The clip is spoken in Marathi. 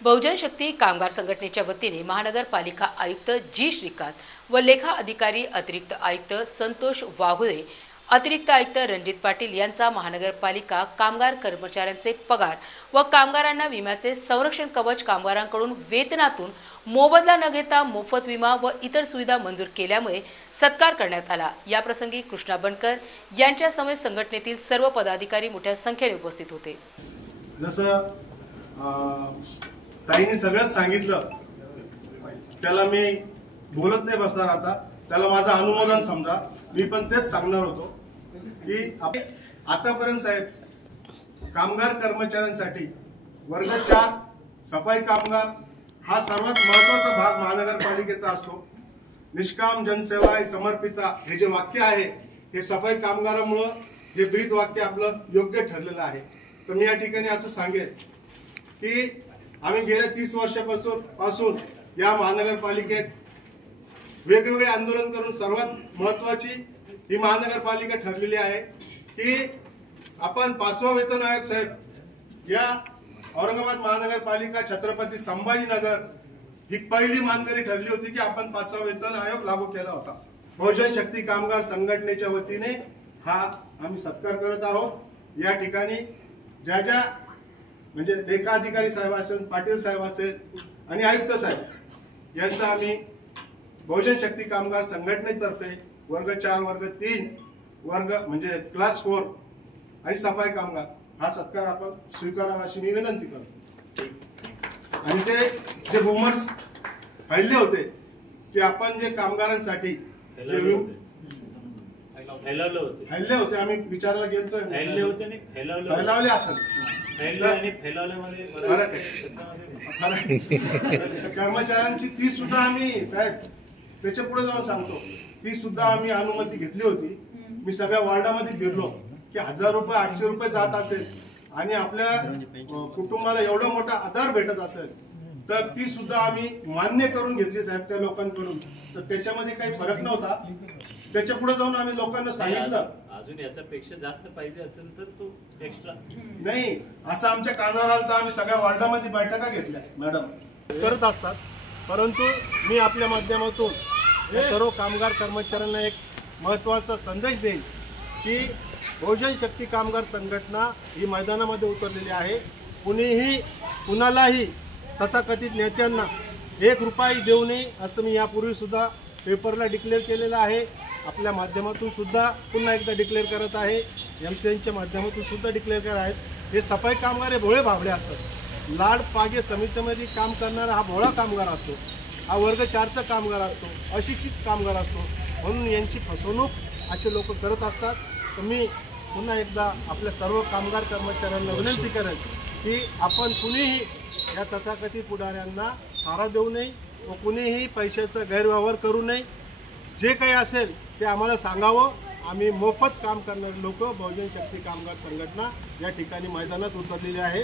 बहुजन शक्ती कामगार संघटनेच्या वतीने महानगरपालिका आयुक्त जी श्रीकांत व लेखा अधिकारी अतिरिक्त आयुक्त संतोष वाघुळे अतिरिक्त आयुक्त रणजित पाटील यांचा महानगरपालिका कामगार कर्मचाऱ्यांचे पगार व कामगारांना विम्याचे संरक्षण कवच कामगारांकडून वेतनातून मोबदला न घेता मोफत विमा व इतर सुविधा मंजूर केल्यामुळे सत्कार करण्यात आला. याप्रसंगी कृष्णा बनकर यांच्यासमवेत संघटनेतील सर्व पदाधिकारी मोठ्या संख्येने उपस्थित होते. जसं ताईने सगळंच सांगितलं. त्याला मी बोलत नाही बसणार आता. त्याला माझं अनुमोदन समजा. मी पण तेच सांगणार होतो की आतापर्यंत साहेब कामगार कर्मचाऱ्यांसाठी वर्ग चार सफाई कामगार हा सर्वात महत्त्वाचा भाग महानगरपालिकेचा असतो. निष्काम जनसेवा समर्पिता हे जे वाक्य आहे हे सफाई कामगारामुळं हे ब्रीद वाक्य आपलं योग्य ठरलेलं आहे. तर मी या ठिकाणी असं सांगेन की आम्ही गेल्या तीस वर्षापासून पासून या महानगरपालिकेत वेगवेगळे आंदोलन करून सर्वात महत्वाची ही महानगरपालिका ठरलेली आहे की आपण पाचवा वेतन आयोग साहेब या औरंगाबाद महानगरपालिका छत्रपती संभाजीनगर ही पहिली मानकरी ठरली होती की आपण पाचवा वेतन आयोग लागू केला होता. बहुजन शक्ती कामगार संघटनेच्या वतीने हा आम्ही सत्कार करत आहोत. या ठिकाणी ज्या ज्या म्हणजे लेखा अधिकारी साहेब असेल पाटील साहेब असेल आणि आयुक्त साहेब यांचा आम्ही बहुजन शक्ती कामगार संघटनेतर्फे वर्ग चार वर्ग तीन वर्ग म्हणजे क्लास फोर आणि सफाई कामगार हा सत्कार आपण स्वीकारावा अशी मी विनंती करतो. आणि ते जे बुमर्स फैलले होते की आपण जे कामगारांसाठी फैलावलं होते. आम्ही विचारायला गेलतोय. फैलावले असेल. कर्मचाऱ्यांची ती सुद्धा आम्ही साहेब त्याच्या पुढे जाऊन सांगतो. ती सुद्धा आम्ही अनुमती घेतली होती. मी सगळ्या वॉर्डामध्ये फिरलो की हजार रुपये आठशे रुपये जात असेल. आणि आपल्या कुटुंबाला एवढा मोठा आधार भेटत असेल. तर ती सुद्धा आम्ही मान्य करून घेतली साहेब त्या लोकांकडून. तर त्याच्यामध्ये काही फरक नव्हता. त्याच्या पुढे जाऊन आम्ही लोकांना सांगितलं. अजून याच्यापेक्षा जास्त पाहिजे असेल तर तो एक्स्ट्रा नाही असं आमच्या कानावर आलं तर आम्ही सगळ्या वॉर्डामध्ये बैठका घेतल्या मॅडम. करत असतात. परंतु मी आपल्या माध्यमातून या सर्व कामगार कर्मचाऱ्यांना एक महत्त्वाचा संदेश देईन की बहुजन शक्ती कामगार संघटना ही मैदानामध्ये उतरलेली आहे. कुणीही कुणालाही तथाकथित नेत्यांना एक रुपयाही देऊ नये असं मी यापूर्वीसुद्धा पेपरला डिक्लेअर केलेलं आहे. आपल्या माध्यमातून सुद्धा पुन्हा एकदा डिक्लेअर करत आहे. एम सी एनच्या माध्यमातून सुद्धा डिक्लेअर करत आहेत. हे सफाई कामगार हे भोळे भाबडे असतात. लाड पागे समितीमध्ये काम करणारा हा भोळा कामगार असतो. हा वर्ग चारचा कामगार असतो. अशिक्षित कामगार असतो. म्हणून यांची फसवणूक असे लोक करत असतात. तर मी पुन्हा एकदा आपल्या सर्व कामगार कर्मचाऱ्यांना विनंती करेन की आपण कुणीही या तथाकथित पुढाऱ्यांना थारा देऊ नये व कुणीही पैशाचा गैरव्यवहार करू नये. जे काही असेल ते आम्हाला सांगावं. आम्ही मोफत काम करणारे लोक बहुजन शक्ती कामगार संघटना या ठिकाणी मैदानात उतरलेली आहे.